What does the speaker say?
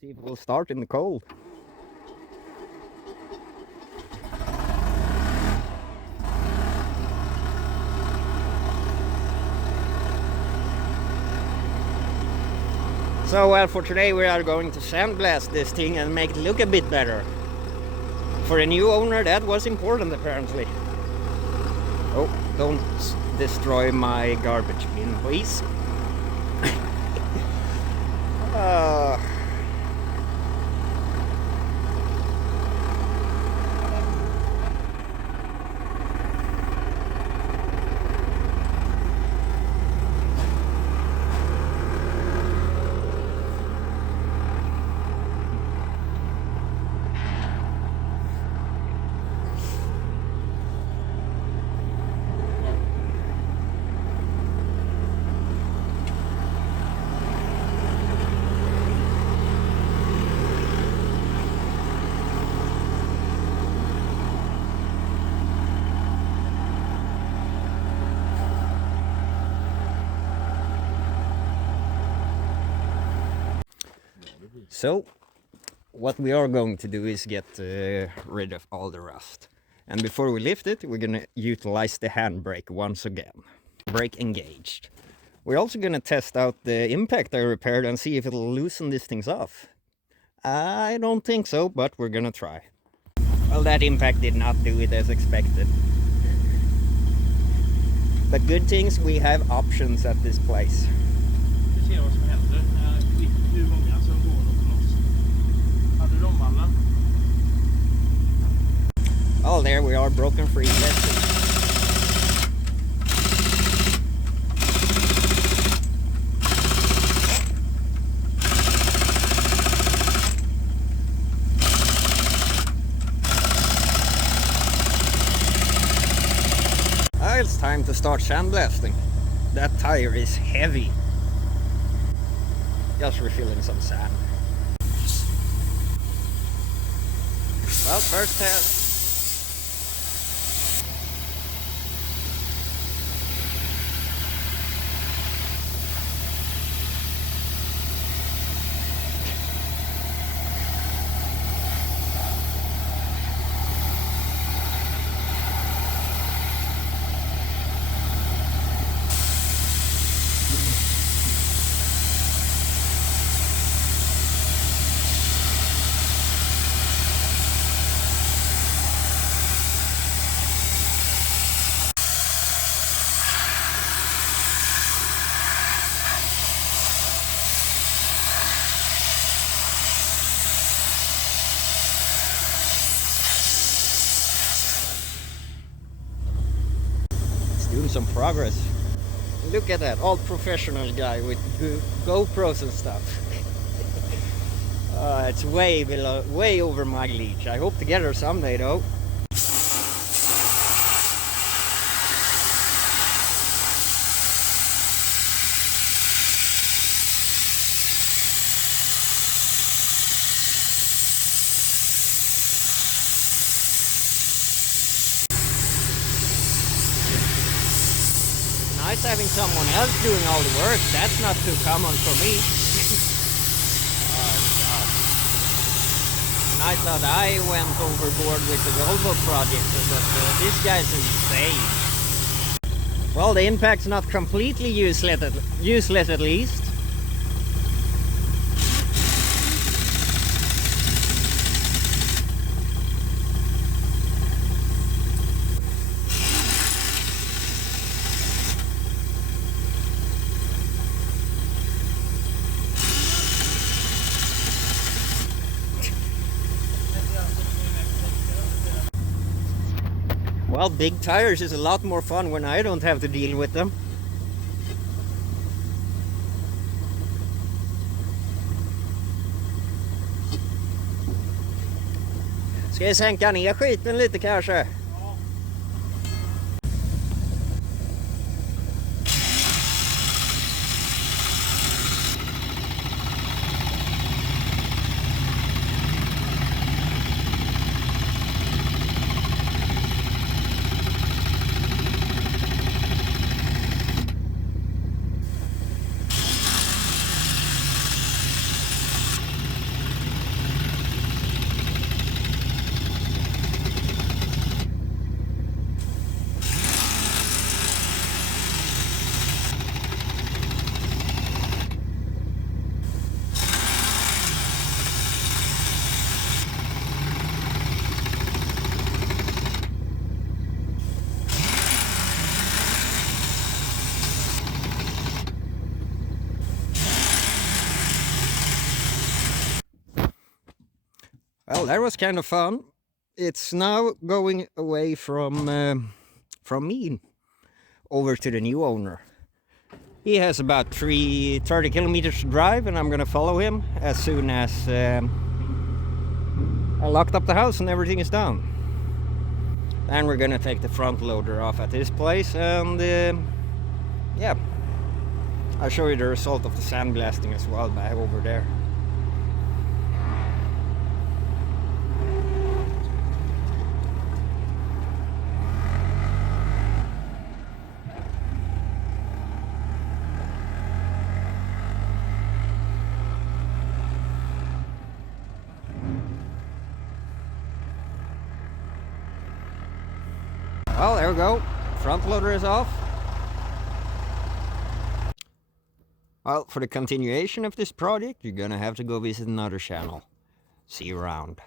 See if it will start in the cold. So well, for today we are going to sandblast this thing and make it look a bit better. For a new owner that was important apparently. Oh, don't destroy my garbage bin, please. So, what we are going to do is get rid of all the rust. And before we lift it, we're going to utilize the handbrake once again. Brake engaged. We're also going to test out the impact I repaired and see if it'll loosen these things off. I don't think so, but we're going to try. Well, that impact did not do it as expected. But good things, we have options at this place. Oh, there we are, broken free. Let's see. It's time to start sandblasting. That tire is heavy. Just refilling some sand. Well, first test. Doing some progress. Look at that, all professional guy with GoPros and stuff. It's way below, way over my leash. I hope to get her someday though. Nice having someone else doing all the work. That's not too common for me. Oh God. And I thought I went overboard with the Volvo project, but this guy's insane. Well, the impact's not completely useless at least. Well, big tires is a lot more fun when I don't have to deal with them. Ska jag sänka ner skiten lite kanske? Well, that was kind of fun. It's now going away from me over to the new owner. He has about 30 kilometers to drive, and I'm gonna follow him as soon as I locked up the house and everything is done. Then we're gonna take the front loader off at his place, and yeah, I'll show you the result of the sandblasting as well back over there. Well, there we go. Front loader is off. Well, for the continuation of this project, you're gonna have to go visit another channel. See you around.